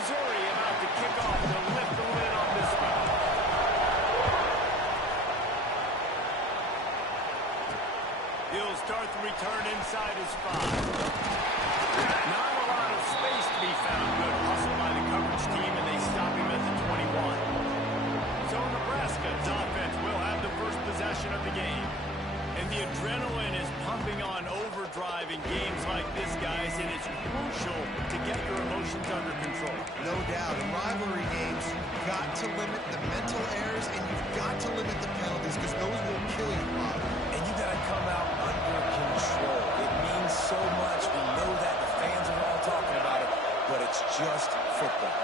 Missouri about to kick off to lift the lid on this one. He'll start the return inside his 5. Not a lot of space to be found. Good hustle by the coverage team, and they stop him at the 21. So Nebraska's offense will have the first possession of the game. And the adrenaline is pumping on overdrive in games like this, guys, and it's crucial to get your emotions under control. No doubt. In rivalry games, you've got to limit the mental errors, and you've got to limit the penalties, because those will kill you, Bob. And you got to come out under control. It means so much. We know that. The fans are all talking about it, but it's just football.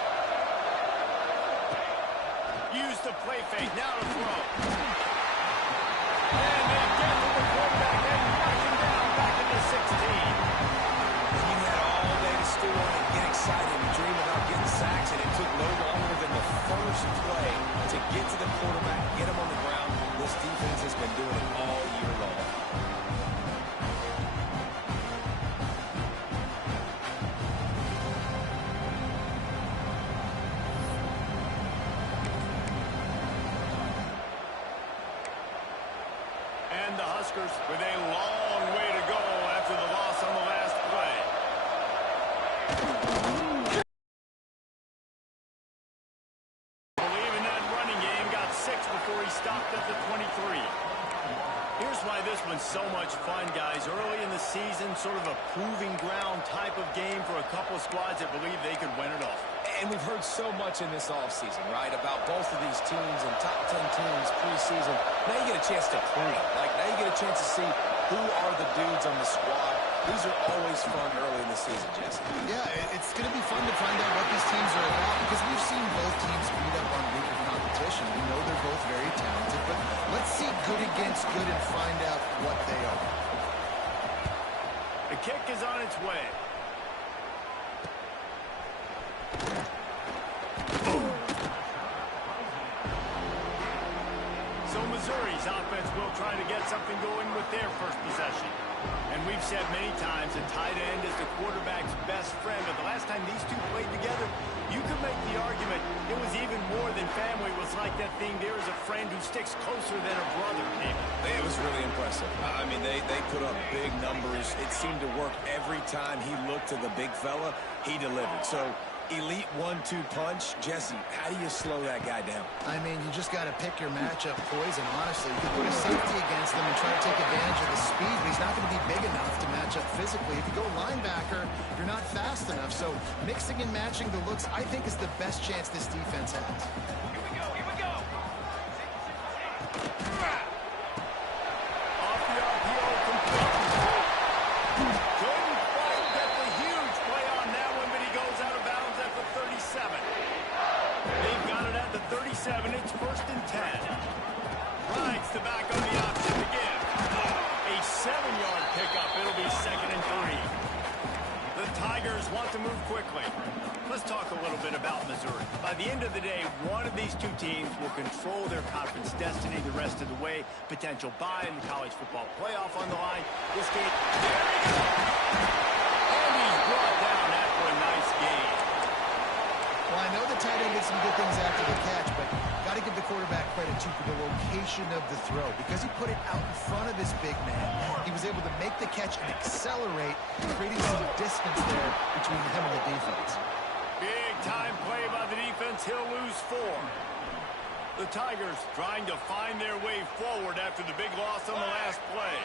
Use the play fake. Now to throw. And they get to the quarterback and knock him down back into 16. And you had all day to stew on it, get excited, and dream about getting sacks, and it took no longer than the first play to get to the quarterback, get him on the ground. This defense has been doing it all year long. And the Huskers with a long way to go after the loss on the last play. Believe in that running game, got 6 before he stopped at the 23. Here's why this one's so much fun, guys. Early in the season, sort of a proving ground type of game for a couple of squads that believe they could win it all. And we've heard so much in this offseason, right, about both of these teams and top 10 teams preseason. Now you get a chance to prove. Like, now you get a chance to see who are the dudes on the squad. These are always fun early in the season, Jesse. Yeah, it's going to be fun to find out what these teams are about, because we've seen both teams beat up on weaker competition. We know they're both very talented, but let's see good against good and find out what they are. The kick is on its way. So Missouri's offense will try to get something going with their first possession. And we've said many times a tight end is the quarterback's best friend. But the last time these two played together, you could make the argument it was even more than family. It was like that thing, there is a friend who sticks closer than a brother, maybe. It was really impressive. I mean, they put up big numbers. It seemed to work every time he looked to the big fella. He delivered. So elite 1-2 punch. Jesse, how do you slow that guy down? I mean, you just got to pick your matchup poison, honestly. You can put a safety against them and try to take advantage of the speed, but he's not going to be big enough to match up physically. If you go linebacker, you're not fast enough. So mixing and matching the looks, I think, is the best chance this defense has. Here we go, here we go. Off the RPO, complete. Couldn't quite get the huge play on that one, but he goes out of bounds at the 37. They've got it at the 37. It's 1st and 10. Rides the back on the option to give. A 7-yard pickup. It'll be 2nd and 3. The Tigers want to move quickly. Let's talk a little bit about Missouri. By the end of the day, one of these two teams will control their conference destiny the rest of the way. Potential bye in the college football playoff on the line. This game, there he goes. And he's brought down after a nice game. Well, I know the tight end did some good things after the catch, but got to give the quarterback credit, too, for the location of the throw. Because he put it out in front of his big man, he was able to make the catch and accelerate, creating some distance there between him and the defense. Big-time play by the defense. He'll lose 4. The Tigers trying to find their way forward after the big loss on the last play.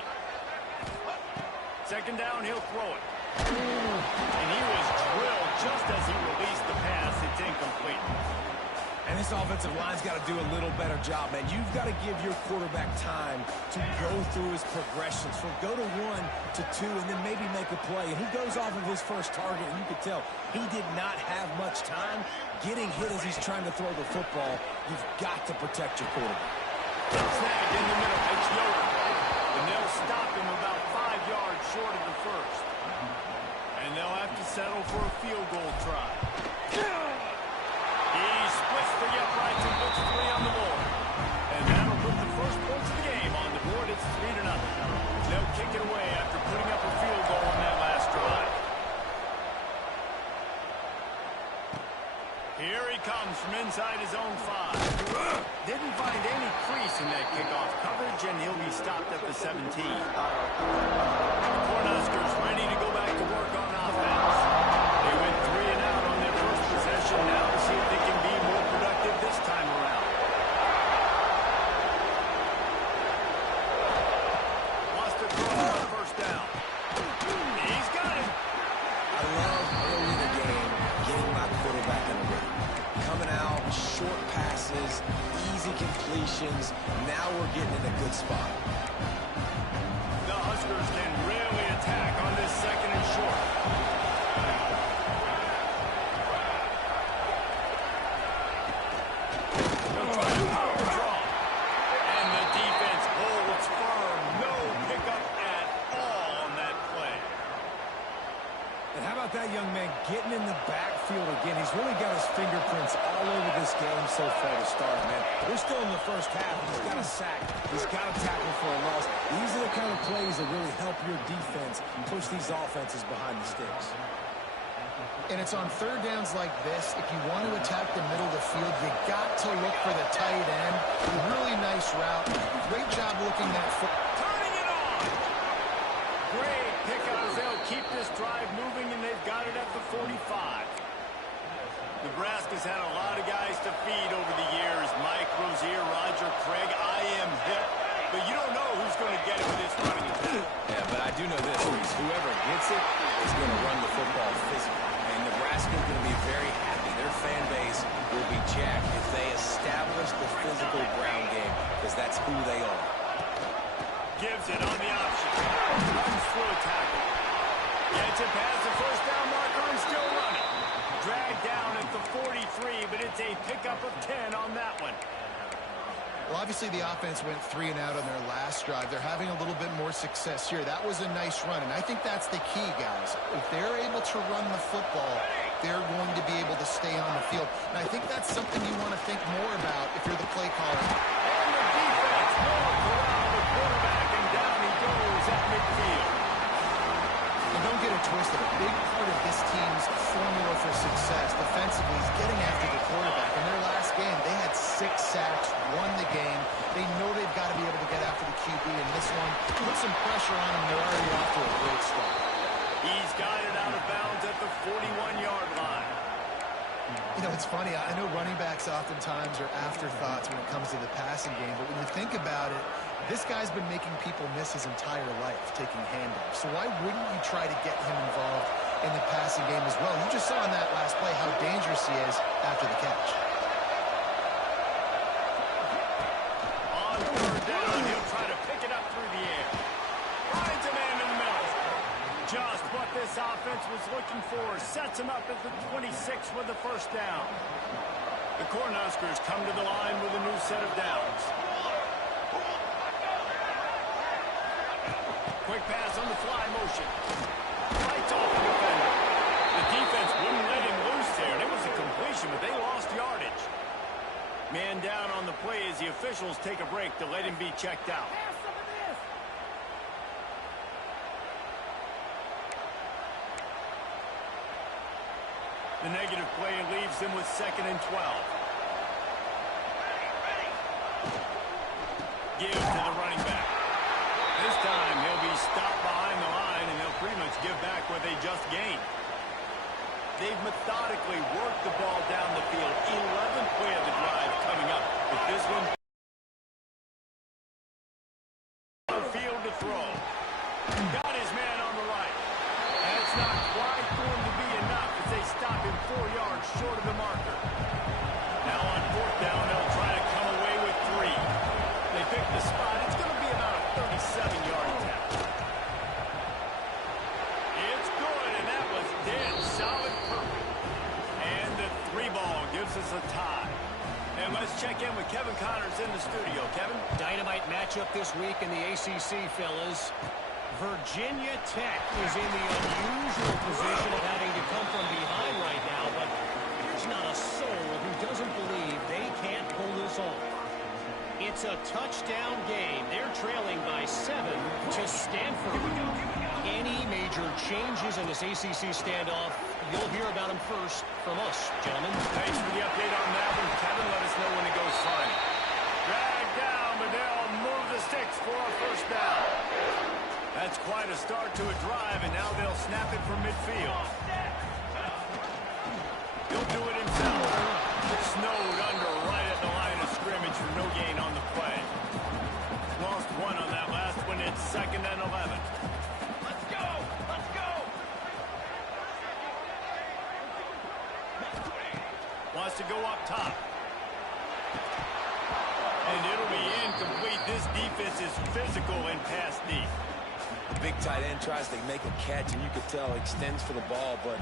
2nd down, he'll throw it. And he was drilled just as he released the pass. It's incomplete. And this offensive line's got to do a little better job, man. You've got to give your quarterback time to go through his progressions from go to 1 to 2 and then maybe make a play. And he goes off of his first target, and you could tell he did not have much time getting hit as he's trying to throw the football. You've got to protect your quarterback. Snagged in the middle. It's Yoder. And they'll stop him about 5 yards short of the first. And they'll have to settle for a field goal try. He splits the uprights and puts 3 on the board. And that'll put the first points of the game on the board. It's 3-0. They'll kick it away after putting up a field goal on that last drive. Here he comes from inside his own 5. Didn't find any crease in that kickoff coverage, and he'll be stopped at the 17. Cornhuskers ready to go back to work on offense. They went 3 and out on their first possession. Now to see if they can be more productive this time around. Lost the throw on first down. He's got it. I love early in the game getting my quarterback in the rhythm. Coming out, short passes, easy completions. Now we're getting in a good spot. The Huskers can really attack on this second and short. They'll try to throw the draw. And the defense holds firm. No pickup at all on that play. And how about that young man getting in the backfield again? He's really got his fingerprints all over this game so far to start, man. We're still in the first half. He's got a sack. He's got a tackle for a loss. These are the kind of plays that really help your defense push these offenses behind the sticks. And it's on third downs like this. If you want to attack the middle of the field, you got to look for the tight end. Really nice route. Great job looking that foot. Turning it on. Great pickup as they'll keep this drive moving, and they've got it at the 45. Nebraska's had a lot of guys to feed over the years. Mike Rozier, Roger Craig. I am hip. But you don't know who's going to get it with this running attack. Yeah, but I do know this, Reese. Whoever gets it is going to run the football physically. And Nebraska is going to be very happy. Their fan base will be jacked if they establish the physical ground game, because that's who they are. Gives it on the option. Runs through a tackle. Gets it past the first down marker and still running. Dragged down at the 43, but it's a pickup of 10 on that one. Well, obviously the offense went 3 and out on their last drive. They're having a little bit more success here. That was a nice run, and I think that's the key, guys. If they're able to run the football, they're going to be able to stay on the field. And I think that's something you want to think more about if you're the play caller. And the defense will corral the quarterback, and down he goes at midfield. And don't get it twisted. A big part of this team's formula for success defensively is getting after the quarterback. In their last game, they had 6 sacks, won the game. They know they've got to be able to get after the QB, and this one put some pressure on them. They're already off to a great start. He's got it out of bounds at the 41-yard line. You know, it's funny. I know running backs oftentimes are afterthoughts when it comes to the passing game, but when you think about it, this guy's been making people miss his entire life taking handoffs. So why wouldn't you try to get him involved in the passing game as well? You just saw in that last play how dangerous he is after the catch. On third down, he'll try to pick it up through the air. Finds a man in the middle. Just what this offense was looking for. Sets him up at the 26 with the first down. The Cornhuskers come to the line with a new set of downs. Quick pass on the fly motion. Fights off the defender. The defense wouldn't let him loose there, and it was a completion, but they lost yardage. Man down on the play as the officials take a break to let him be checked out. The negative play leaves them with 2nd and 12. Give to the running back. This time he'll be stopped behind the line, and they'll pretty much give back what they just gained. They've methodically worked the ball down the field. 11th play of the drive coming up. With this one, field to throw. Got his man on the right. That's not quite going to be enough as they stop him 4 yards short of the marker. Now on 4th down, they'll try to come away with 3. They pick the spot. It's going to be about a 37-yard attempt. It's good, and that was dead solid perfect. And the 3-ball gives us a tie. And let's check in with Kevin Connors in the studio. Kevin? Dynamite matchup this week in the ACC, fellas. Virginia Tech is in the unusual position of having to come from behind right now, but there's not a soul who doesn't believe they can't pull this off. In It's a touchdown game. They're trailing by 7 to Stanford. Any major changes in this ACC standoff, you'll hear about them first from us, gentlemen. Thanks for the update on that one. Kevin, let us know when it goes final. Dragged down, but they'll move the sticks for a first down. That's quite a start to a drive, and now they'll snap it from midfield. He'll do it himself. Snowed under right at the line of scrimmage for no gain on the play. Lost one on that last one. It's 2nd and 11. Let's go! Let's go! Wants to go up top. And it'll be incomplete. This defense is physical and pass deep. The big tight end tries to make a catch, and you could tell extends for the ball, but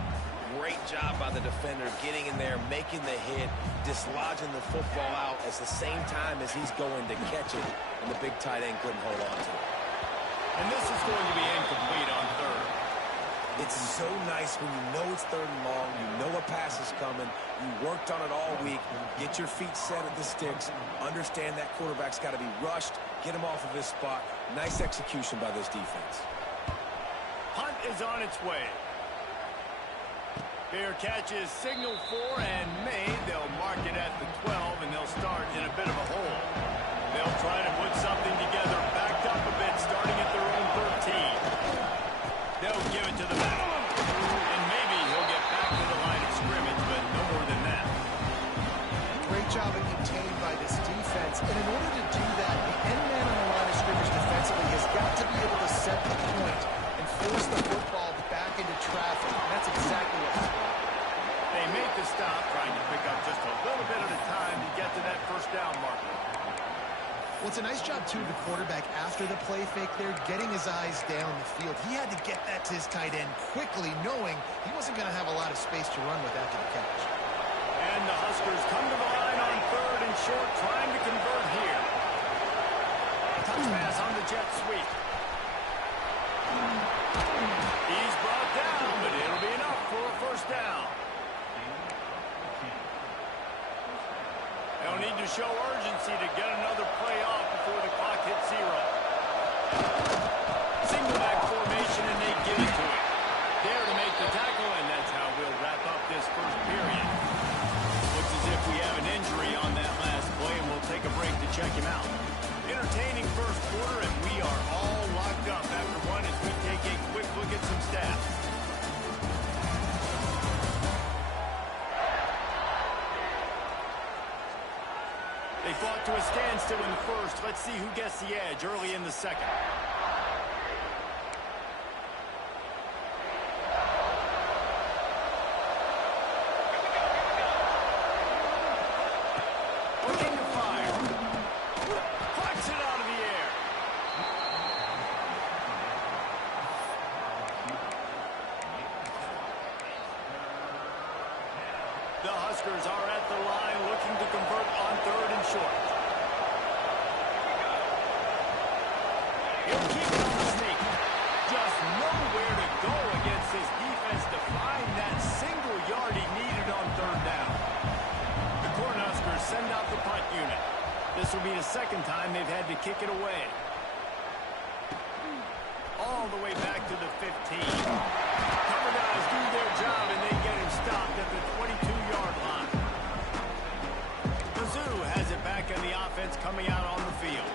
great job by the defender getting in there, making the hit, dislodging the football out at the same time as he's going to catch it, and the big tight end couldn't hold on to it. And this is going to be incomplete on 3rd. It's so nice when you know it's 3rd and long, you know a pass is coming, you worked on it all week, get your feet set at the sticks, understand that quarterback's got to be rushed, get him off of his spot. Nice execution by this defense. Punt is on its way. Fair catch is signaled for and made. They'll mark it at the 12, and they'll start in a bit of a hole. They'll try to put something together, backed up a bit, starting at their own 13. They'll give it to the back. And maybe he'll get back to the line of scrimmage, but no more than that. Great job of contained by this defense. And in order to do that, the end man on the line of scrimmage defensively has got to be able to set the point and force the football back into traffic. And that's exactly what happened. They make the stop, trying to pick up just a little bit at a time to get to that first down marker. Well, it's a nice job, too, the quarterback, after the play fake there, getting his eyes down the field. He had to get that to his tight end quickly, knowing he wasn't going to have a lot of space to run with after the catch. And the Huskers come to the line on 3rd and short, trying to convert here. Touch pass on the jet sweep. He's brought down, but it'll be enough for a first down. They'll need to show urgency to get another play off before the clock hits 0. Single back formation, and they give it to him. There to make the tackle, and that's how we'll wrap up this first period. Looks as if we have an injury on that last play, and we'll take a break to check him out. Entertaining first quarter, and we are all locked up after one as we take a quick look at some stats. They fought to a standstill in the first. Let's see who gets the edge early in the second. Looking to fire. Puts it out of the air. The Huskers are at the line looking to convert on 3rd and short. He'll keep it on the sneak. Just nowhere to go against this defense to find that single yard he needed on 3rd down. The Cornhuskers send out the punt unit. This will be the 2nd time they've had to kick it away. All the way back to the 15. Cover guys do their job, and they get him stopped at the 22-yard line. Mizzou has it back on the offense coming out on the field.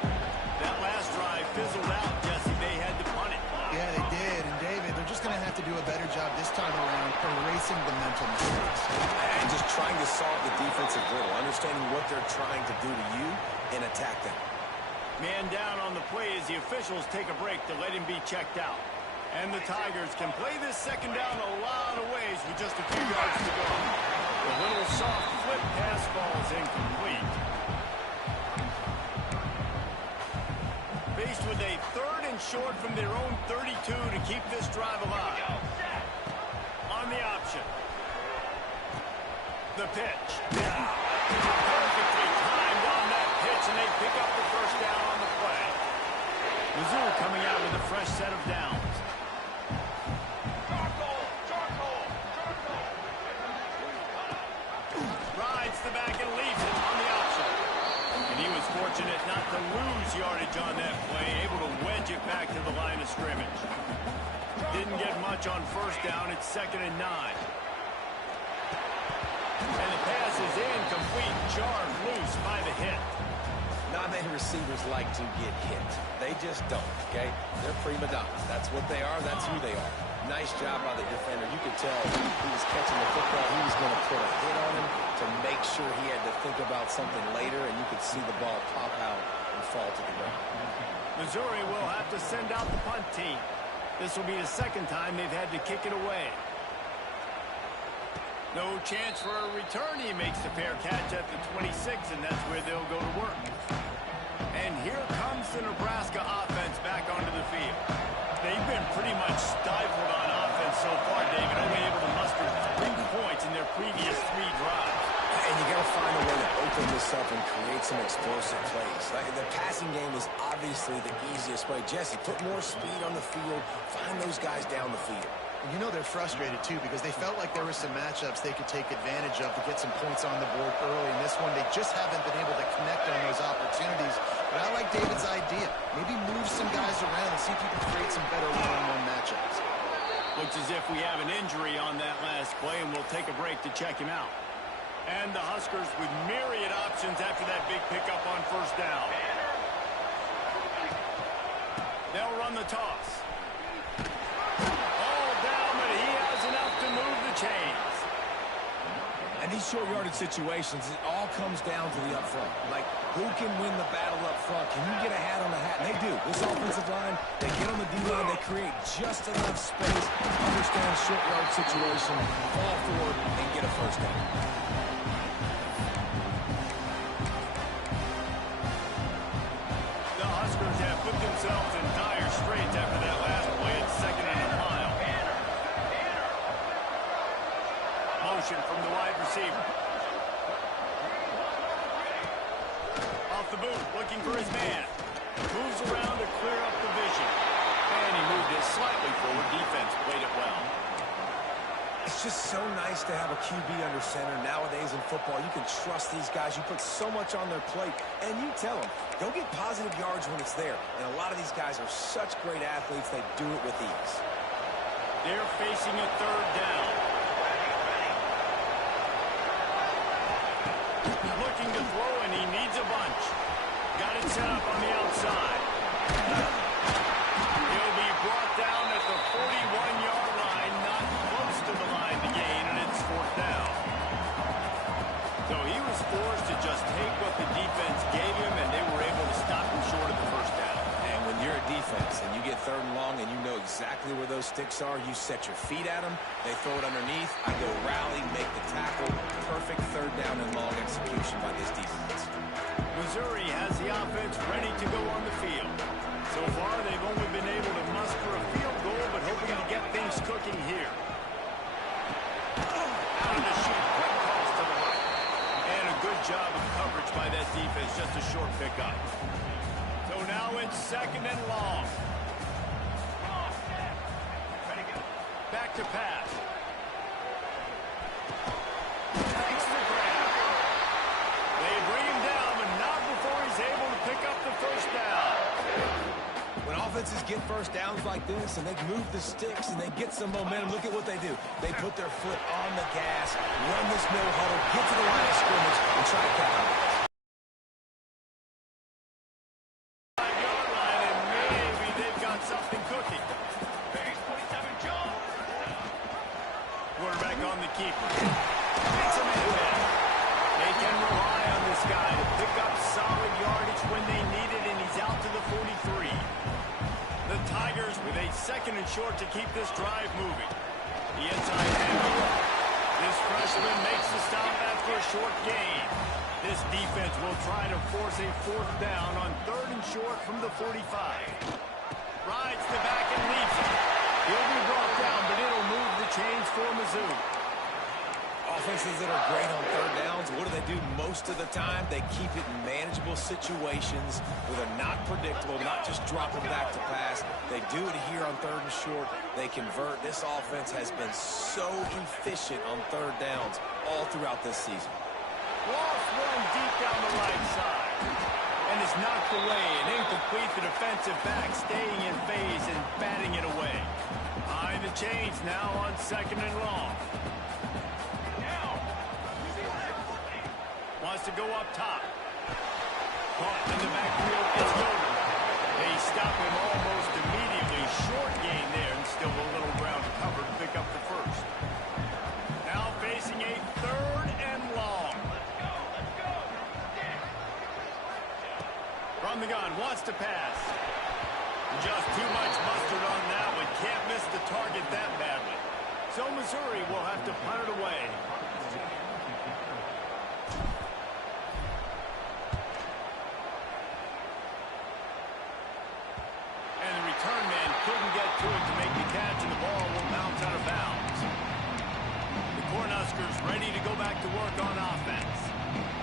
That last drive fizzled out, Jesse. They had to punt it. Yeah, they did. And, David, they're just going to have to do a better job this time around erasing the mental mistakes. And just trying to solve the defensive riddle, understanding what they're trying to do to you and attack them. Man down on the play as the officials take a break to let him be checked out. And the Tigers can play this 2nd down a lot of ways with just a few yards to go. The little soft flip pass falls incomplete. Faced with a 3rd and short from their own 32 to keep this drive alive. On the option. The pitch. Perfectly timed on that pitch, and they pick up the first down on the play. Mizzou coming out with a fresh set of downs. Rides the back and leaves it on the option. And he was fortunate fortunate not to lose yardage on that play, able to wedge it back to the line of scrimmage. Didn't get much on first down. It's 2nd and 9. And the pass is incomplete, jarred loose by the hit. Not many receivers like to get hit. They just don't, okay? They're prima donnas. That's what they are. That's who they are. Nice job by the defender. You could tell he was catching the football. He was going to put a hit on him to make sure he had to think about something later, and you could see the ball pop out and fall to the ground. Missouri will have to send out the punt team. This will be the 2nd time they've had to kick it away. No chance for a return. He makes the fair catch at the 26, and that's where they'll go to work. And here comes the Nebraska offense back onto the field. They've been pretty much stifled on offense so far, David, only able to muster 3 points in their previous 3 drives. And you got to find a way to open this up and create some explosive plays. Like, the passing game is obviously the easiest way. Jesse, put more speed on the field. Find those guys down the field. You know they're frustrated, too, because they felt like there were some matchups they could take advantage of to get some points on the board early. In this one, they just haven't been able to connect on those opportunities. But I like David's idea. Maybe move some guys around and see if you can create some better one-on-one matchups. Looks as if we have an injury on that last play, and we'll take a break to check him out. And the Huskers with myriad options after that big pickup on first down. They'll run the toss. Chains. And these short yardage situations, it all comes down to the up front. Like, who can win the battle up front? Can you get a hat on the hat? And they do. This offensive line, they get on the D-line, they create just enough space, understand short yard situation, fall forward, and get a first down. The Huskers have put themselves in dire straits after that last play at 2nd and a mile. Motion from the wide receiver. Off the boot, looking for his man. Moves around to clear up the vision. And he moved it slightly forward. Defense played it well. It's just so nice to have a QB under center. Nowadays in football, you can trust these guys. You put so much on their plate, and you tell them, go get positive yards when it's there. And a lot of these guys are such great athletes, they do it with ease. They're facing a 3rd down. Looking to throw, and he needs a bunch. Got it set up on the outside. He'll be brought down at the 41-yard line, not close to the line to gain, and it's 4th down. So he was forced to just take what the defense gave him, and they were able to stop him short of the first down. And when you're a defense and you get 3rd and long and you know exactly where those sticks are, you set your feet at them, they throw it underneath, I go rally, make the tackle. Perfect 3rd down and long execution by this defense. Missouri has the offense ready to go on the field. So far, they've only been able to muster a field goal, but hoping to get things cooking here. Out of the chute, quick cross to the right. And a good job of coverage by that defense, just a short pickup. So now it's 2nd and long. Back to pass. Takes the grab. They bring him down, but not before he's able to pick up the first down. When offenses get first downs like this and they move the sticks and they get some momentum, look at what they do. They put their foot on the gas, run this no huddle, get to the line of scrimmage, and try to capitalize. Quarterback on the keeper. Gets him in there. They can rely on this guy to pick up solid yardage when they need it, and he's out to the 43. The Tigers with a 2nd and short to keep this drive moving. The inside handle. This freshman makes the stop after a short gain. This defense will try to force a 4th down on 3rd and short from the 45. Rides the back and leaves it. He'll be brought down, but it'll move the chains for Mizzou. Offenses that are great on 3rd downs, what do? Most of the time, they keep it in manageable situations where they're not predictable, not just dropping back to pass. They do it here on 3rd and short. They convert. This offense has been so efficient on 3rd downs all throughout this season. Lost one deep down the right side. And his away and incomplete. The defensive back staying in phase and batting it away. Behind the chains now on 2nd and long. Wants to go up top. Caught in the backfield. It's good. They stop him almost immediately. Short gain there and still a little ground to cover to pick up the first. Now facing a 3rd and long. From the gun, wants to pass. Just too much mustard on that one. Can't miss the target that badly. So Missouri will have to punt it away. And the return man couldn't get to it to make the catch, and the ball will bounce out of bounds. The Cornhuskers ready to go back to work on offense.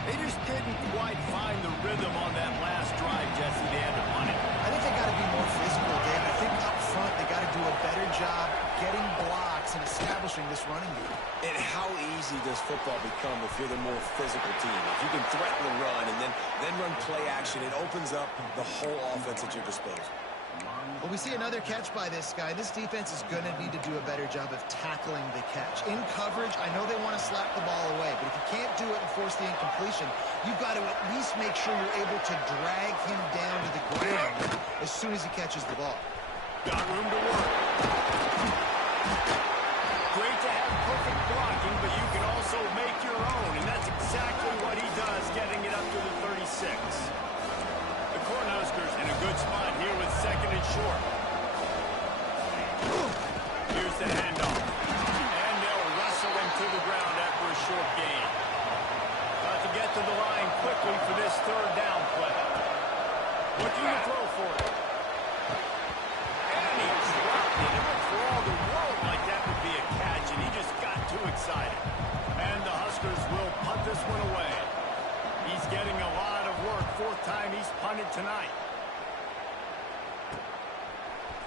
They just didn't quite find the rhythm on that last drive, Jesse. They had to punt it. I think they got to be more physical, Dave. I think up front they got to do a better job getting blocks and establishing this running game. And how easy does football become if you're the more physical team? If you can threaten the run and then run play action, it opens up the whole offense at your disposal. Well, we see another catch by this guy. This defense is going to need to do a better job of tackling the catch. In coverage, I know they want to slap the ball away, but if you can't do it and force the incompletion, you've got to at least make sure you're able to drag him down to the ground as soon as he catches the ball. Got room to work. Great to have perfect blocking, but you can also make your own, and that's exactly what he does, getting it up to the 36. The Cornhuskers in a good spot here with 2nd and short. Here's the handoff. And they'll wrestle him to the ground after a short gain. Got to get to the line quickly for this 3rd down play. Looking to throw for it. And he dropped it. It looked for all the world like that would be a catch, and he just got too excited. And the Huskers will punt this one away. He's getting a lot of work. 4th time he's punted tonight.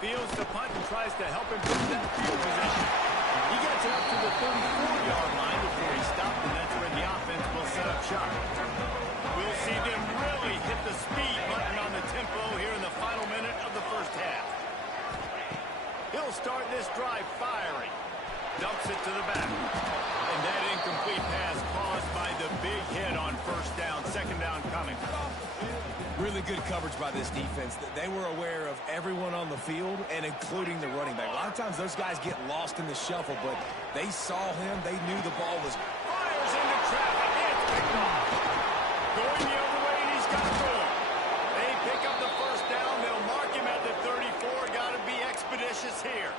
Fields the punt and tries to help him put that field position. He gets it up to the 34-yard line before he stopped, and that's where the offense will set up shop. We'll see them really hit the speed button on the tempo here in the final minute of the first half. He'll start this drive firing. Dumps it to the back. And that incomplete pass caused by the big hit on 1st down. 2nd down coming. Really good coverage by this defense. They were aware of everyone on the field, and including the running back. A lot of times those guys get lost in the shuffle, but they saw him. They knew the ball was... Fires into traffic. It's picked off. Going the other way, and he's got room. They pick up the 1st down. They'll mark him at the 34. Got to be expeditious here.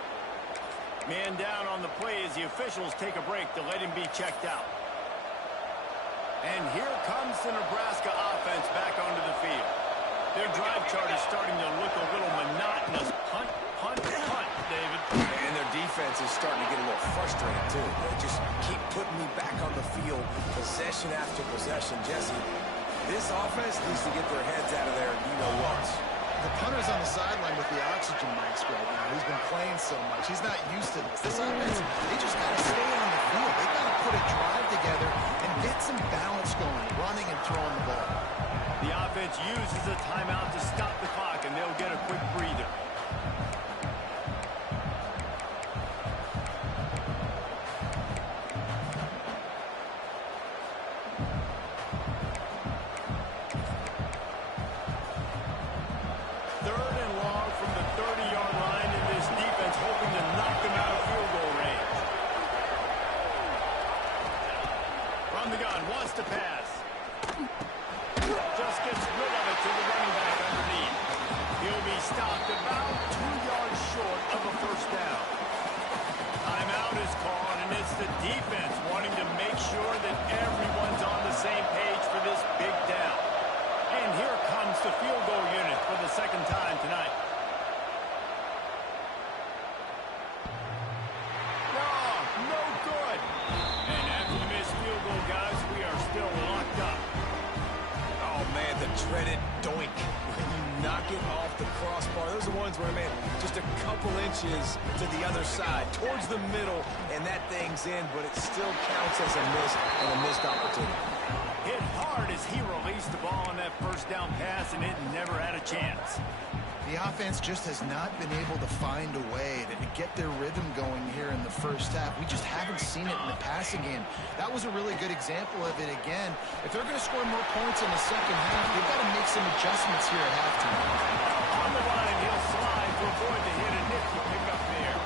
Man down on the play as the officials take a break to let him be checked out. And here comes the Nebraska offense back onto the field. Their drive chart is starting to look a little monotonous. Punt, punt, punt, David. And their defense is starting to get a little frustrated, too. They just keep putting me back on the field, possession after possession. Jesse, this offense needs to get their heads out of there, you know what. The punter's on the sideline with the oxygen mask right now. He's been playing so much. He's not used to this. This offense, they just got to stay on the field. They got to put a drive together and get some balance going, running and throwing the ball. The offense uses a timeout to stop the clock, and they'll get a quick breather. To pass. Just gets rid of it to the running back underneath. He'll be stopped about 2 yards short of a 1st down. Timeout is called, and it's the defense wanting to make sure that everyone's on the same page for this big down. And here comes the field goal unit for the 2nd time tonight. No good. And after the missed field goal, guys, we are still locked up. Oh, man, the dreaded doink. When you knock it off the crossbar, those are ones where, man, just a couple inches to the other side, towards the middle, and that thing's in, but it still counts as a miss and a missed opportunity. Hit hard as he released the ball on that 1st down pass, passing it and never had a chance. The offense just has not been able to find a way to get their rhythm going here in the first half. We just haven't seen it in the passing game. That was a really good example of it again. If they're going to score more points in the second half, they've got to make some adjustments here at halftime. On the line, he'll slide to avoid the hit, and nifty pick up there.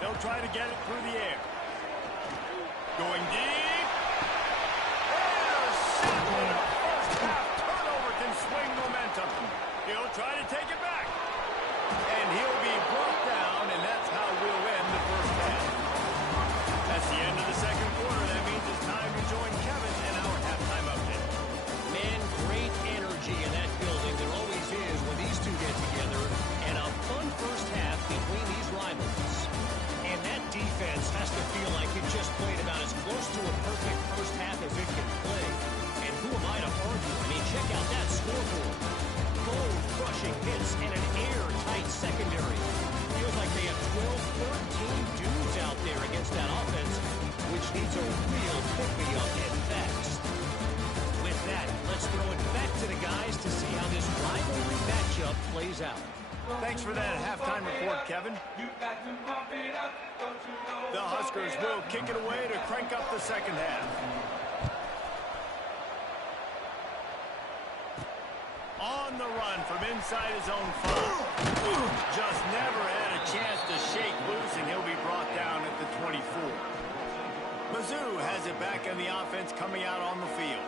They'll try to get it through the air. Going deep. Swing momentum. He'll try to take it back. And he'll be brought down, and that's how we'll end the first half. That's the end of the second quarter. That means it's time to join Kevin in our halftime update. Man, great energy in that building. There always is when these two get together. And a fun first half between these rivals. And that defense has to feel like it just played about as close to a perfect first half as it can play. And who am I to argue? I mean, check out that scoreboard. Goal-crushing hits and an airtight secondary. Feels like they have 12, 13 dudes out there against that offense, which needs a real pick-me-up and fast. With that, let's throw it back to the guys to see how this rivalry matchup plays out. Thanks for that halftime report, Kevin. The Huskers will kick it away to crank up the second half. On the run from inside his own 5. Just never had a chance to shake loose, and he'll be brought down at the 24. Mizzou has it back on the offense coming out on the field.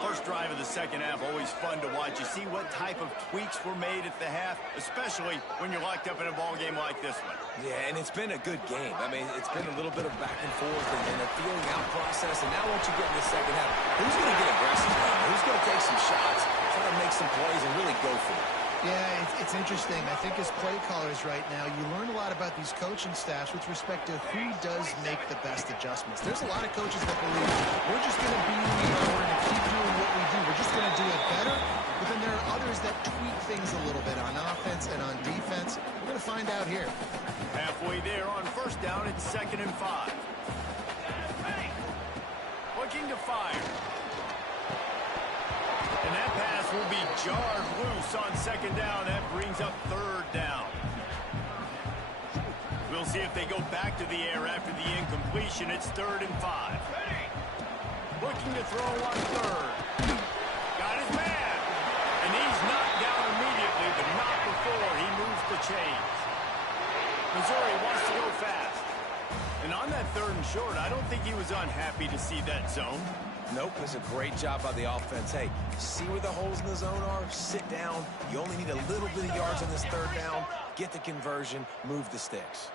First drive of the second half, always fun to watch. You see what type of tweaks were made at the half, especially when you're locked up in a ball game like this one. Yeah, and it's been a good game. I mean, it's been a little bit of back and forth and a feeling out process. And now once you get in the second half, who's going to get aggressive? Who's going to take some shots, try to make some plays, and really go for it? Yeah, it's interesting. I think as play callers right now, you learn a lot about these coaching staffs with respect to who does make the best adjustments. There's a lot of coaches that believe we're just going to be who we are, we're going to keep doing what we do, we're just going to do it better. But then there are others that tweak things a little bit on offense and on defense. We're going to find out here. Halfway there on first down, it's 2nd and 5. Looking to fire. And that pass will be jarred loose on 2nd down. That brings up 3rd down. We'll see if they go back to the air after the incompletion. It's 3rd and 5. Looking to throw on 3rd. Got his man. And he's knocked down immediately, but not before he moves the chains. Missouri wants to go fast. And on that 3rd and short, I don't think he was unhappy to see that zone. Nope, it's a great job by the offense. Hey, see where the holes in the zone are? Sit down. You only need a little bit of yards on this 3rd down. Get the conversion. Move the sticks.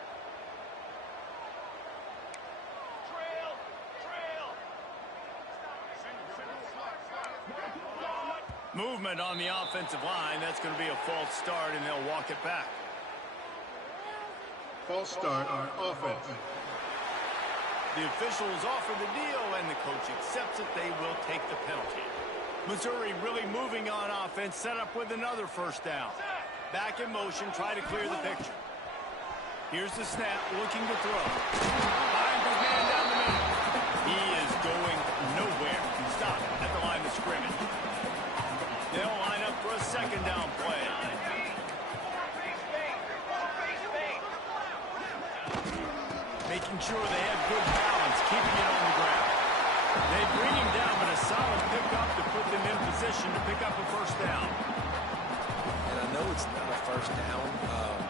Movement on the offensive line. That's going to be a false start, and they'll walk it back. False start on offense. The officials offer the deal, and the coach accepts it. They will take the penalty. Missouri really moving on offense, set up with another 1st down. Back in motion, try to clear the picture. Here's the snap, looking to throw. Finds his man down the middle. He is going nowhere. Stop at the line of scrimmage. They'll line up for a 2nd down play. Making sure they have good balance, keeping it on the ground. They bring him down, but a solid pickup to put them in position to pick up a 1st down. And I know it's not a 1st down,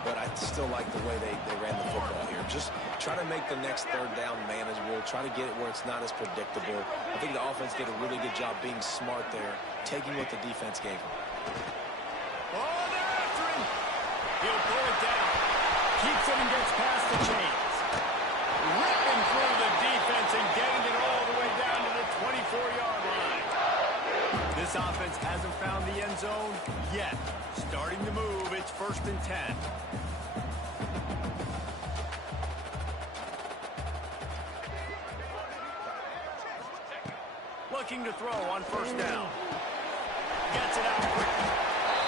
but I still like the way they ran the football here. Just try to make the next 3rd down manageable. Try to get it where it's not as predictable. I think the offense did a really good job being smart there, taking what the defense gave them. Oh, they're after him. He'll pull it down. Keeps it and gets past the chains. Ripping through the defense and getting it all the way down to the 24-yard line. This offense hasn't found the end zone yet. Starting to move, it's 1st and 10. Looking to throw on 1st down. Gets it out quickly.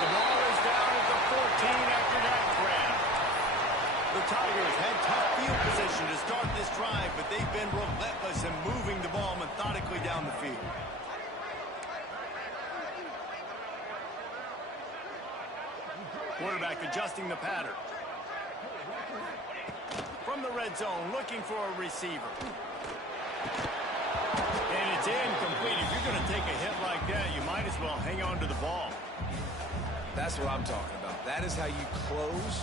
The ball is down at the 14 after that grab. The Tigers had tough field position to start this drive, but they've been relentless in moving the ball methodically down the field. Quarterback adjusting the pattern. From the red zone, looking for a receiver. And it's incomplete. If you're going to take a hit like that, you might as well hang on to the ball. That's what I'm talking about. That is how you close.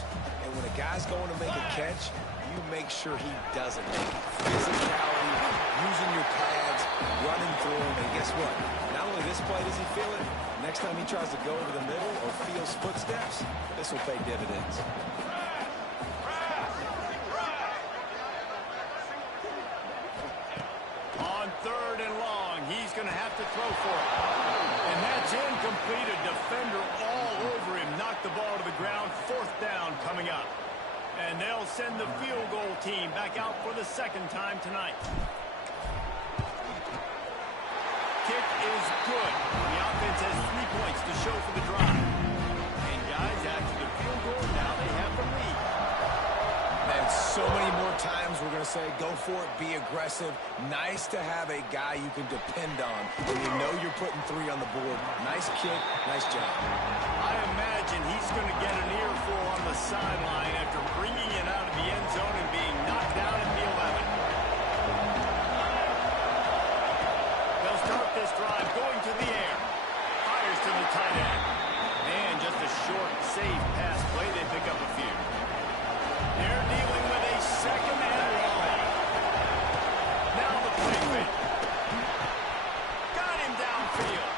And when a guy's going to make a catch, you make sure he doesn't make it. Physicality, using your pads, running through him. And guess what? Not only this play does he feel it, next time he tries to go over the middle or feels footsteps, this will pay dividends. On 3rd and long, he's going to have to throw for it. And that's incomplete. A defender all over him. Knocked the ball to the ground. 4th down coming up. And they'll send the field goal team back out for the 2nd time tonight. Kick is good. The offense has 3 points to show for the drive. And guys, after the field goal, now they have the lead. And so many more times we're going to say, go for it, be aggressive. Nice to have a guy you can depend on when you know you're putting 3 on the board. Nice kick, nice job. I imagine he's going to get an earful on the sideline after bringing it out of the end zone and being knocked down in the 11. They'll start this drive going to the air. Fires to the tight end. And just a short, safe pass play. They pick up a few. They're dealing with a 2nd and long. Now the play fake. Got him downfield.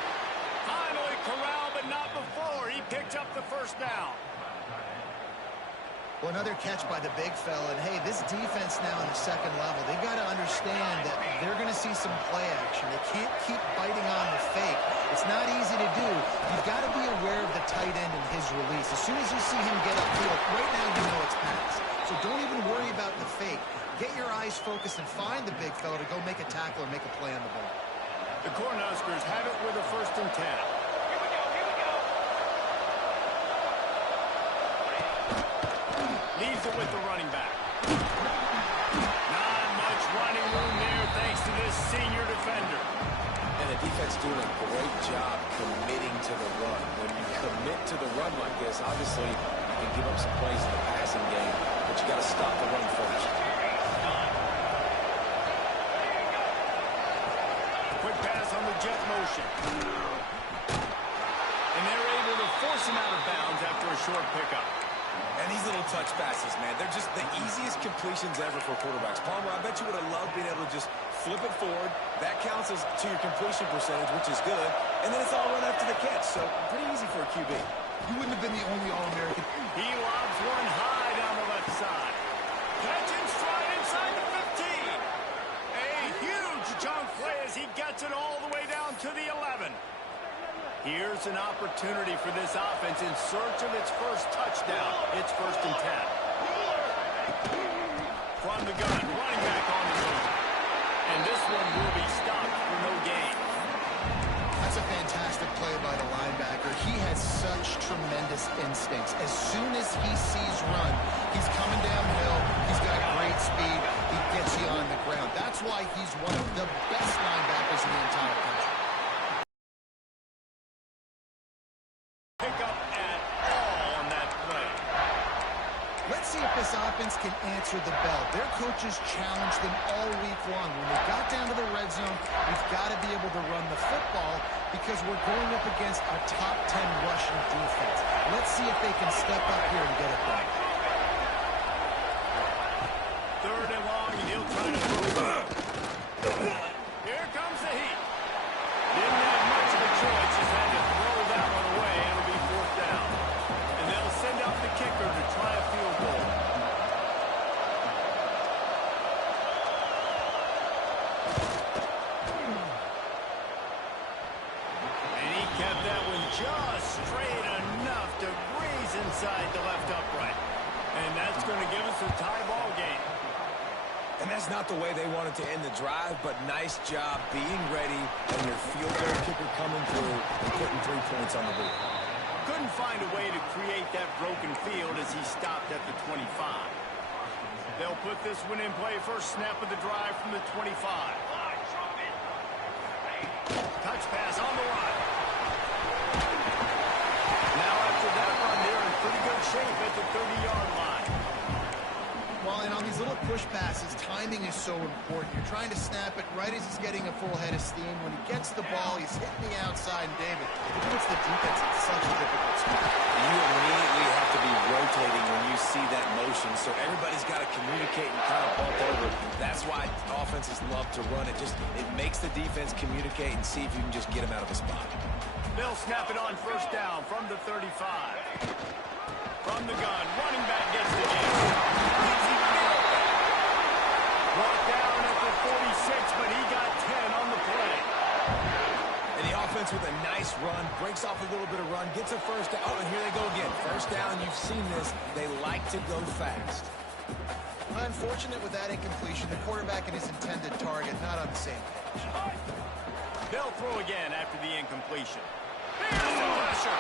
Finally corralled, but not before. He picked up the 1st down. Well, another catch by the big fella. And, hey, this defense now in the 2nd level, they've got to understand that they're going to see some play action. They can't keep biting on the fake. It's not easy to do. You've got to be aware of the tight end and his release. As soon as you see him get upfield, right now you know it's pass. So don't even worry about the fake. Get your eyes focused and find the big fella to go make a tackle or make a play on the ball. The Cornhuskers have it with a 1st and 10. Leaves it with the running back. Not much running room there thanks to this senior defender. And the defense doing a great job committing to the run. When you commit to the run like this, obviously you can give up some plays in the passing game, but you got to stop the run first. Quick pass on the jet motion. And they're able to force him out of bounds after a short pickup. And these little touch passes, man, they're just the easiest completions ever for quarterbacks. Palmer, I bet you would have loved being able to just flip it forward. That counts as to your completion percentage, which is good. And then it's all run after the catch, so pretty easy for a QB. You wouldn't have been the only All-American. He lobs one high down the left side. Catch in stride inside the 15. A huge chunk play as he gets it all the way down to the 11. Here's an opportunity for this offense in search of its 1st touchdown. It's 1st and 10. From the gun, running back on the move. And this one will be stopped for no gain. That's a fantastic play by the linebacker. He has such tremendous instincts. As soon as he sees run, he's coming downhill. He's got great speed. He gets you on the ground. That's why he's one of the best linebackers in the entire country. Pick up at all on that play. Let's see if this offense can answer the bell. Their coaches challenged them all week long. When they got down to the red zone, we've got to be able to run the football because we're going up against a top 10 rushing defense. Let's see if they can step up here and get it done. 3rd and long, and he'll try to throw. Here comes the heat. Didn't have much of a choice. Just had to throw that one away. It'll be 4th down. And they'll send out the kicker to try a field goal. And he kept that one just straight enough to graze inside the left upright. And that's going to give us a tie ball game. And that's not the way they wanted to end the drive, but nice job being ready and your field goal kicker coming through and putting 3 points on the board. Couldn't find a way to create that broken field as he stopped at the 25. They'll put this one in play. 1st snap of the drive from the 25. Touch pass on the run. Now after that run, they're in pretty good shape at the 30-yard line. Well, and on these little push passes, timing is so important. You're trying to snap it right as he's getting a full head of steam. When he gets the ball, he's hitting the outside, and David, it puts the defense in such a difficult spot. You immediately have to be rotating when you see that motion, so everybody's got to communicate and kind of bump over. That's why offenses love to run it. It makes the defense communicate and see if you can just get him out of a spot. They'll snap it on first down from the 35. From the gun, running back gets the game. Brought down at the 46, but he got 10 on the play. And the offense with a nice run, breaks off a little bit of run, gets a first down. Oh, and here they go again. First down, you've seen this. They like to go fast. Unfortunate with that incompletion. The quarterback and his intended target not on the same page. They'll throw again after the incompletion. There's the pressure.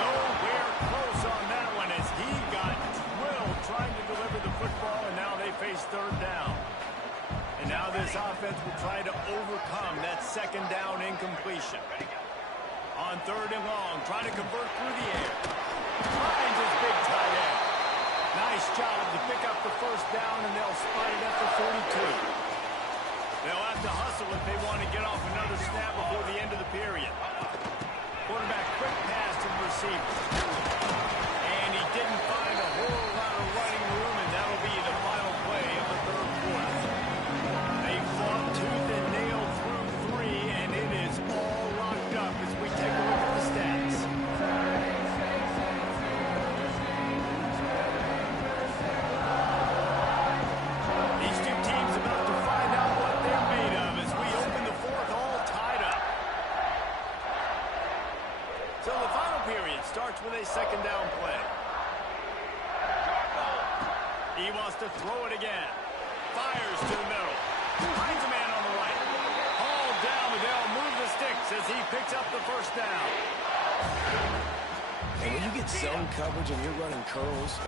Nowhere close on that one as he got drilled trying to deliver the football, and now they face third down. And now this offense will try to overcome that second down incompletion. On third and long, trying to convert through the air. Finds his big tight end. Nice job to pick up the first down, and they'll spot it at the 42. They'll have to hustle if they want to get off another snap before the end of the period. Quarterback quick pass to the receiver. And he didn't find a whole lot of running room, and that'll be the final play of the third quarter. They fought tooth and nail through three, and it is all locked up as we take a look at the stats. These two teams about to find out what they're made of as we open the fourth all tied up. So the final period starts with a second down play. He wants to throw it again. Fires to the middle. Finds a man on the right. Hauled down, but they'll move the sticks as he picks up the first down. And when you get zone coverage and you're running curls,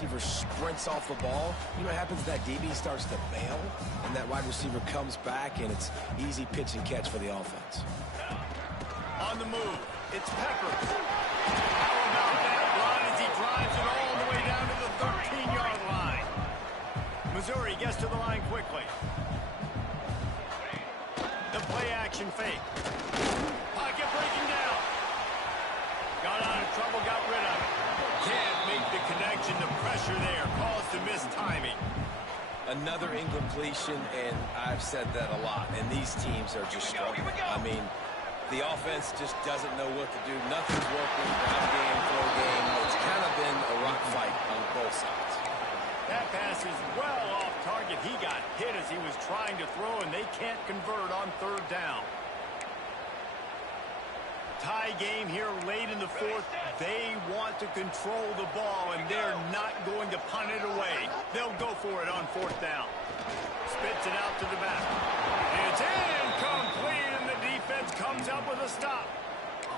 receiver sprints off the ball. You know what happens? That DB starts to bail, and that wide receiver comes back, and it's easy pitch and catch for the offense. On the move, it's Peppers. How about that run as he drives it all the way down to the 13-yard line? Missouri gets to the line quickly. The play-action fake. Pocket breaking down. Got out of trouble, got rid of it. Can't make the connection. The pressure there caused the missed timing. Another incompletion, and I've said that a lot, and these teams are just struggling. I mean, the offense just doesn't know what to do. Nothing's working. Ground game, throw game. It's kind of been a rock fight on both sides. That pass is well off target. He got hit as he was trying to throw, and they can't convert on third down. Tie game here late in the fourth. They want to control the ball, and they're not going to punt it away. They'll go for it on fourth down. Spits it out to the back. It's incomplete, and the defense comes up with a stop.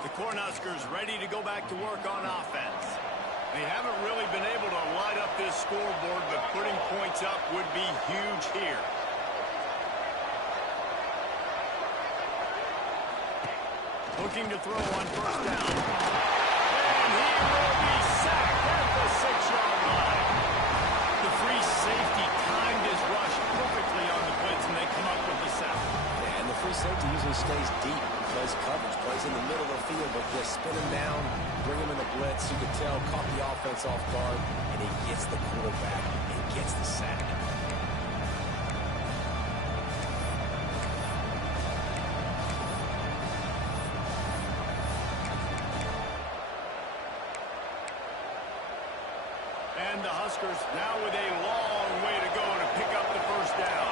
The Cornhuskers ready to go back to work on offense. They haven't really been able to light up this scoreboard, but putting points up would be huge here. Looking to throw on first down. And he will be sacked at the 6-yard line. The free safety timed his rush perfectly on the blitz, and they come up with the sack. Yeah, and the free safety usually stays deep because coverage plays in the middle of the field, but just spin him down, bring him in the blitz. You can tell, caught the offense off guard, and he gets the quarterback and gets the sack. And the Huskers now with a long way to go to pick up the first down.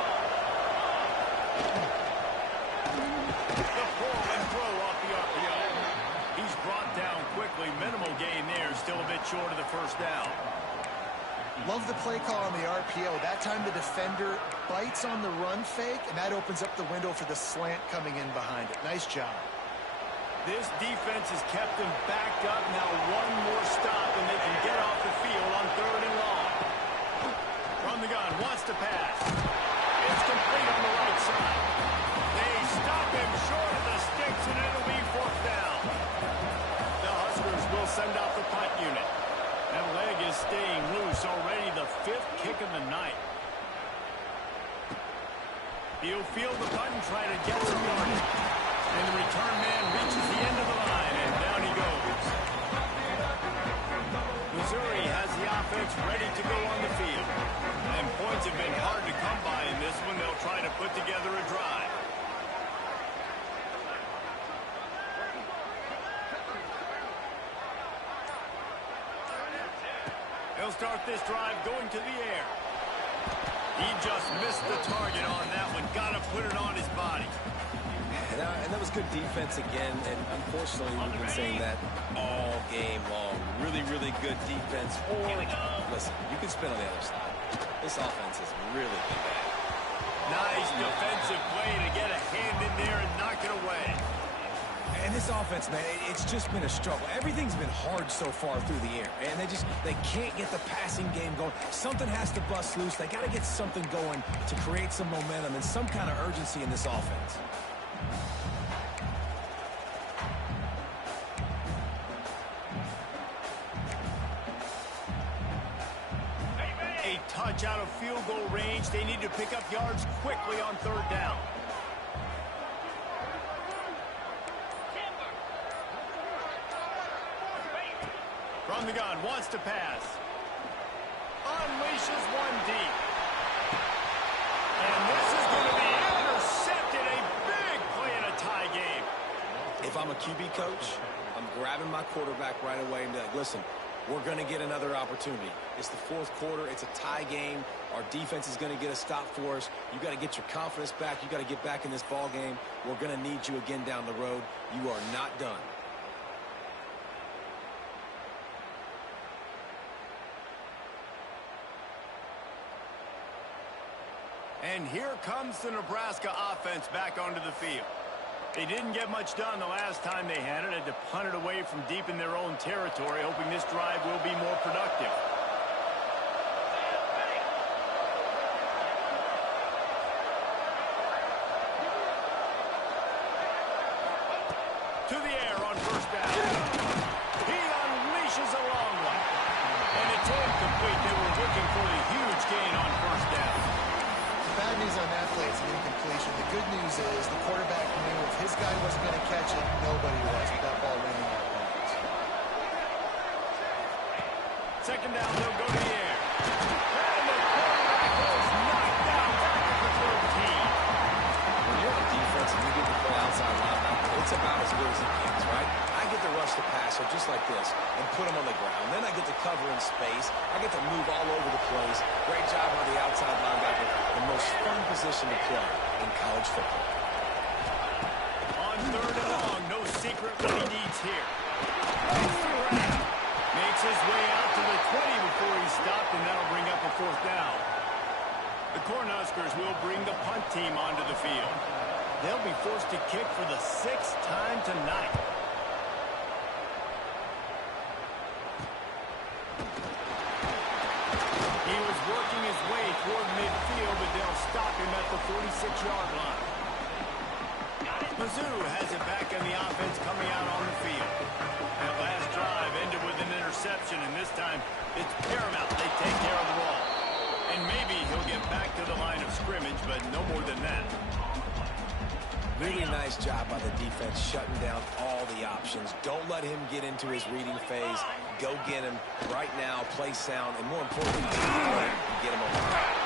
The pull and throw off the RPO. He's brought down quickly. Minimal gain there. Still a bit short of the first down. Love the play call on the RPO. That time the defender bites on the run fake, and that opens up the window for the slant coming in behind it. Nice job. This defense has kept them backed up. Now one more stop, and they can get off the field on 3rd and long. From the gun, wants to pass. It's complete on the right side. They stop him short of the sticks, and it'll be 4th down. The Huskers will send out the punt unit. That leg is staying loose, already the 5th kick of the night. He'll field the punt and try to get some yardage. And the return man reaches the end of the line, and down he goes. Missouri has the offense ready to go on the field. And points have been hard to come by in this one. They'll try to put together a drive. They'll start this drive going to the air. He just missed the target on that one. Got to put it on his body. And that was good defense again, and unfortunately we've been saying that all game long. Really, really good defense. Or, listen, you can spin on the other side. This offense is really bad. Nice defensive play to get a hand in there and knock it away. And this offense, man, it's just been a struggle. Everything's been hard so far through the air. And they can't get the passing game going. Something has to bust loose. They got to get something going to create some momentum and some kind of urgency in this offense. A touch out of field goal range. They need to pick up yards quickly on 3rd down. From the gun, wants to pass. Unleashes one deep. And this is going to be intercepted. A big play in a tie game. If I'm a QB coach, I'm grabbing my quarterback right away and be like, listen, we're going to get another opportunity. It's the 4th quarter. It's a tie game. Our defense is going to get a stop for us. You got to get your confidence back. You got to get back in this ball game. We're going to need you again down the road. You are not done. And here comes the Nebraska offense back onto the field. They didn't get much done the last time they had it. Had to punt it away from deep in their own territory, hoping this drive will be more productive. To the air on 1st down. He unleashes a long one. And it's incomplete. They were looking for the huge gain on 1st down. Bad news on that play, it's an incompletion. The good news is the quarterback knew if his guy wasn't going to catch it, nobody was with that ball landing out of bounds. 2nd down, they'll go to the air. And the quarterback goes knocked down back at the 13. When you're on defense and you get to play outside linebacker, it's about as good as it gets, right? I get to rush the passer just like this and put him on the ground. Then I get to cover in space. I get to move all over the place. Great job on the outside linebacker. The most fun position to play in college football. On 3rd and long, no secret what he needs here. Makes his way out to the 20 before he stopped, and that'll bring up a 4th down. The Cornhuskers will bring the punt team onto the field. They'll be forced to kick for the 6th time tonight. He was working his way toward midfield, but they'll stop him at the 46-yard line. Mizzou has it back in the offense coming out on the field. That last drive ended with an interception, and this time it's paramount they take care of the ball. And maybe he'll get back to the line of scrimmage, but no more than that. Really nice job by the defense shutting down all the options. Don't let him get into his reading phase. Go get him right now, play sound, and more importantly, get him on the ground.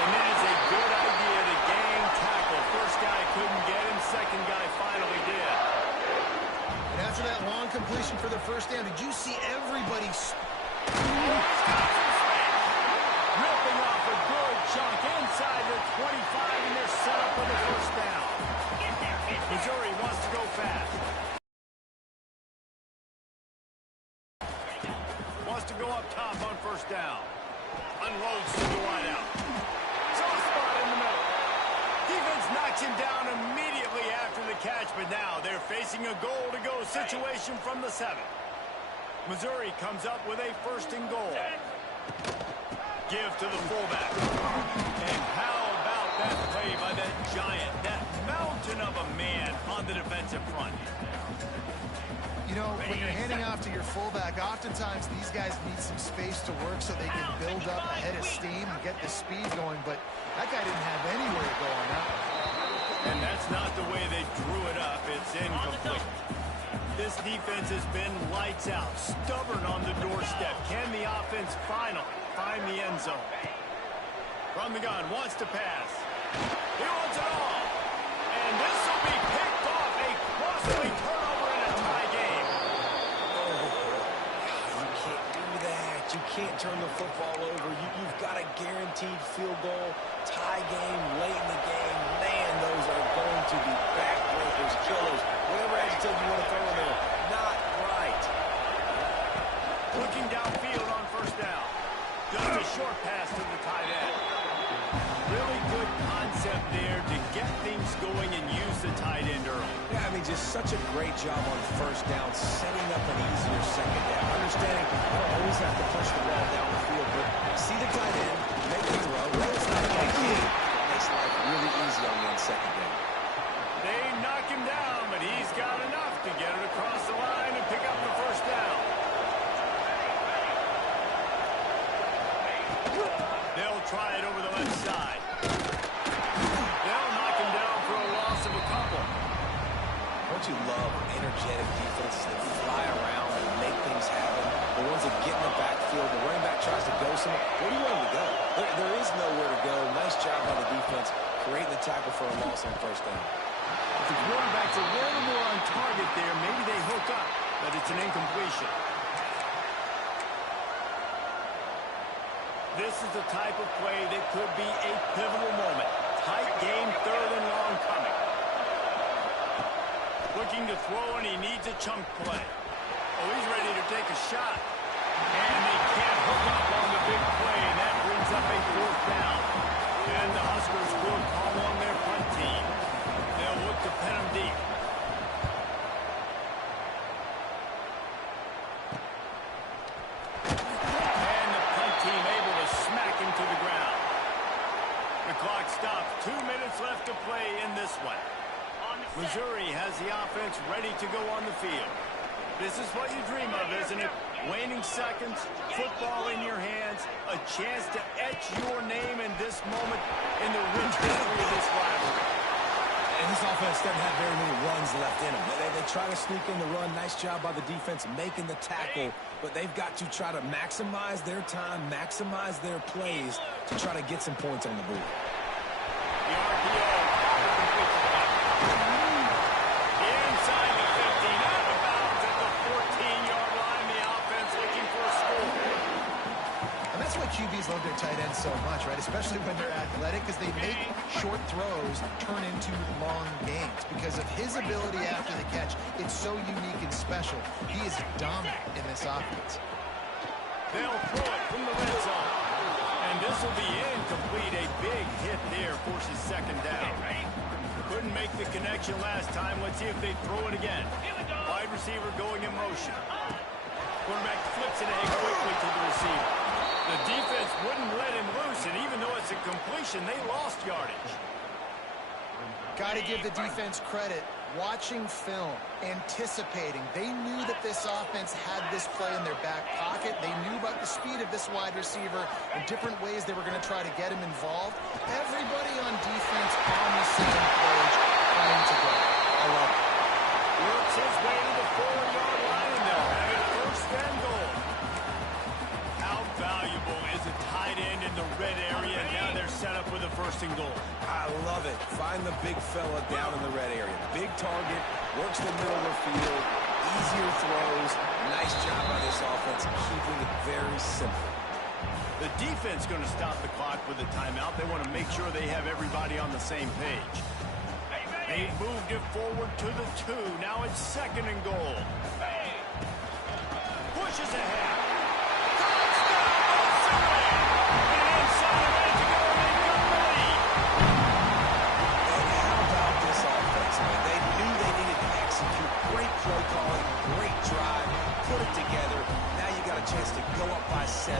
And then it's a good idea to gang tackle. First guy couldn't get him, second guy finally did. And after that long completion for the 1st down, did you see everybody... Ripping off a good chunk inside the 25, and they're set up for the 1st down. Missouri wants to go fast. Wants to go up top on 1st down. Unloads to the wideout. Soft spot in defense knocks him down immediately after the catch, but now they're facing a goal-to-go situation from the 7. Missouri comes up with a 1st and goal. Give to the fullback. And how about that play by that giant, that mountain of a man on the defensive front? You know, when you're handing off to your fullback, oftentimes these guys need some space to work so they can build up a head of steam and get the speed going, but that guy didn't have anywhere to go on that one. And that's not the way they drew it up. It's incomplete. This defense has been lights out, stubborn on the doorstep. Can the offense finally find the end zone? From the gun, wants to pass. He wants it all. And this will be picked off. A costly turnover in a tie game. You can't do that. You can't turn the football over. You've got a guaranteed field goal, tie game, late in the game. Man, those are going to be backbreakers, killers, whatever adjective you want to throw in there. Not right. Looking downfield on 1st down. Just a short pass to the tight end. Really good concept there to get things going and use the tight end early. Yeah, I mean, just such a great job on 1st down, setting up an easier 2nd down. Understanding you don't always have to push the ball down the field, but see the tight end, make the throw. Well, it's not a big deal. It makes life really easy on that 2nd down. They knock him down, but he's got enough to get it across the line and pick up the 1st down. They'll try it over the left side. They'll knock him down for a loss of a couple. Don't you love energetic defenses that fly around and make things happen? The ones that get in the backfield, the running back tries to go somewhere. Where do you want him to go? There is nowhere to go. Nice job by the defense creating the tackle for a loss on 1st down. If the quarterback's a little more on target there, maybe they hook up, but it's an incompletion. This is the type of play that could be a pivotal moment. Tight game, 3rd and long coming. Looking to throw, and he needs a chunk play. Oh, he's ready to take a shot. And they can't hook up on the big play, and that brings up a 4th down. And the Huskers will call on their punt team. They'll look to pin them deep. And the punt team able to smack him to the ground. The clock stops. 2 minutes left to play in this one. Missouri has the offense ready to go on the field. This is what you dream of, isn't it? Waning seconds, football in your hands, a chance to etch your name in this moment in the rich history of this rivalry. And this offense doesn't have very many runs left in them. They try to sneak in the run. Nice job by the defense making the tackle, but they've got to try to maximize their time, maximize their plays to try to get some points on the board. The RPO. Inside the 15, out of bounds at the 14-yard line. The offense looking for a score. And that's why QBs love their tight ends so much, right? Especially when they're athletic, because they make short throws turn into long gains. Because of his ability after the catch, it's so unique and special. He is dominant in this offense. They'll throw it from the red zone. And this will be incomplete. A big hit there forces 2nd down. Couldn't make the connection last time. Let's see if they throw it again. Wide receiver going in motion. Quarterback flips it ahead quickly to the receiver. The defense wouldn't let him loose, and even though it's a completion, they lost yardage. Got to give the defense credit. Watching film, anticipating. They knew that this offense had this play in their back pocket. They knew about the speed of this wide receiver and different ways they were going to try to get him involved. Everybody on defense on the same page, trying to go. I love it. Works his way to the 4-yard line, and they'll have it 1st and goal. How valuable is a tight end in the red area? Now they're set up with a 1st and goal. I love it. Find the big fella down in the red area. Big target, works the middle of the field, easier throws. Nice job by this offense, keeping it very simple. The defense going to stop the clock with a timeout. They want to make sure they have everybody on the same page. They've moved it forward to the 2. Now it's 2nd and goal. Pushes ahead. Touchdown, Missouri! And inside of it to go and make them lead. up by 7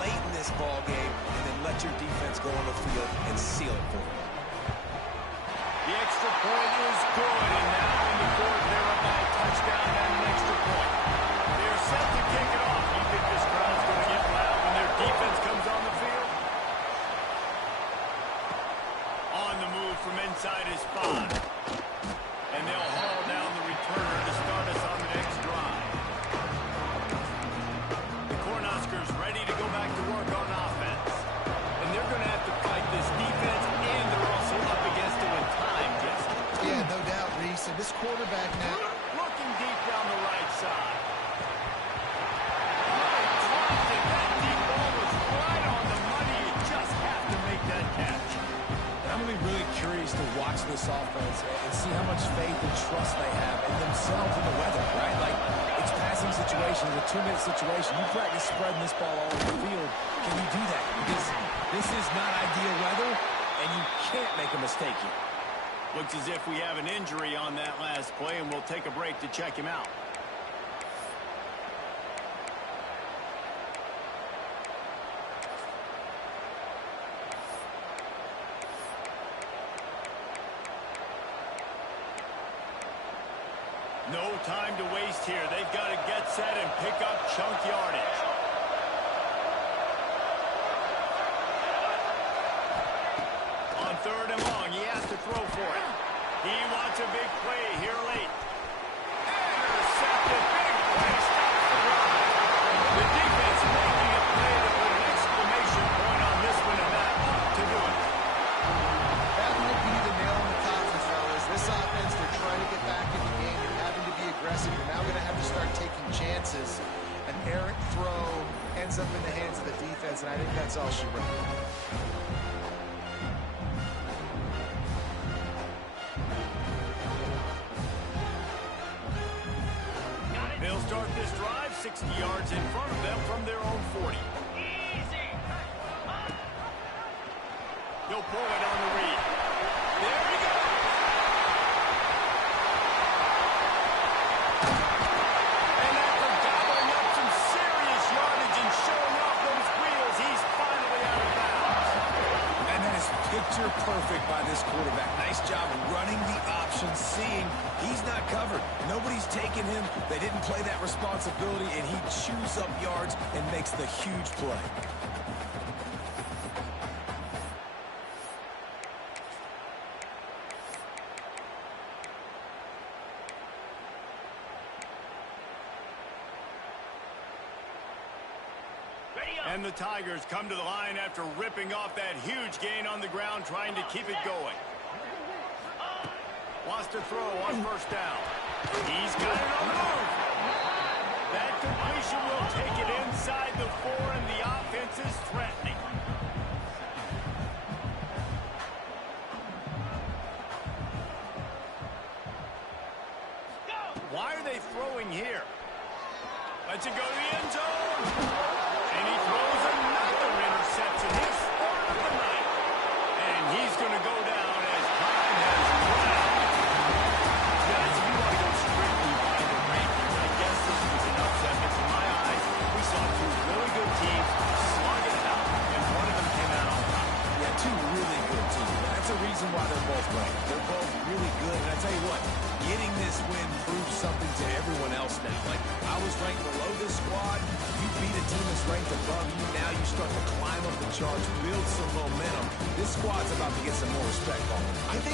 late in this ball game and then let your defense go on the field and seal it for them. The extra point is good, and now in the fourth, they're up by a touchdown and an extra point. They're set to kick it off. You think this crowd's going to get loud when their defense comes on the field? On the move from inside his 5. And they'll haul down the returner to start us on the next drive. The Cornhuskers ready to go back to work on offense. And they're going to have to fight this defense, and they're also up against it when time gets it. Yeah, no doubt, Reese. And this quarterback now... Looking deep down the right side. Dropped it. That deep ball was right on the money. You just have to make that catch. I'm going to be really curious to watch this offense and see how much faith and trust they have in themselves and the weather, right? Like, it's passing situations, a 2-minute situation. You practice spreading this ball all over the field. Can you do that? Because this is not ideal weather, and you can't make a mistake here. Looks as if we have an injury on that last play, and we'll take a break to check him out. No time to waste here. They've got to get set and pick up chunk yardage. On 3rd and long, he has to throw for it. He wants a big play here late. Intercepted. Big play. Stops the drive. The defense making a play to put an exclamation point on this one, and that ought to do it. That might be the nail in the coffin, fellas. This offense, they're trying to get back in the game. They're having to be aggressive. They're now going to have to start taking chances. An errant throw ends up in the hands of the defense, and I think that's all she wrote. They'll start this drive 60 yards in front of them from their own 40. He'll pull it on the read. There he goes. And after gobbling up some serious yardage and showing off those wheels, he's finally out of bounds. And that is picture perfect by this quarterback. Nice job running the option, seeing he's not covered. Nobody's taking him. They didn't play that responsibility, and he chews up yards and makes the huge play. And the Tigers come to the line after ripping off that huge gain on the ground, trying to keep it going. Wants to throw on 1st down. He's got it on the move. That completion will take it inside the 4, and the offense is threatening. Why are they throwing here? Lets it go to the end zone. And he throws another interception, his 3rd of the night. And he's going to go down as time has run out. Guys, if you want to go strictly by the rankings, I guess this was an upset. But from my eyes, we saw 2 really good teams slug it out, and one of them came out on top. Yeah, 2 really good teams. That's a reason why they're both ranked. They're both really good. And I tell you what, getting this win proves something to everyone else now. Like, I was ranked below this squad. You beat a team that's ranked above you. Now you start to climb up the charts, build some momentum. This squad's about to get some more respect on them. I think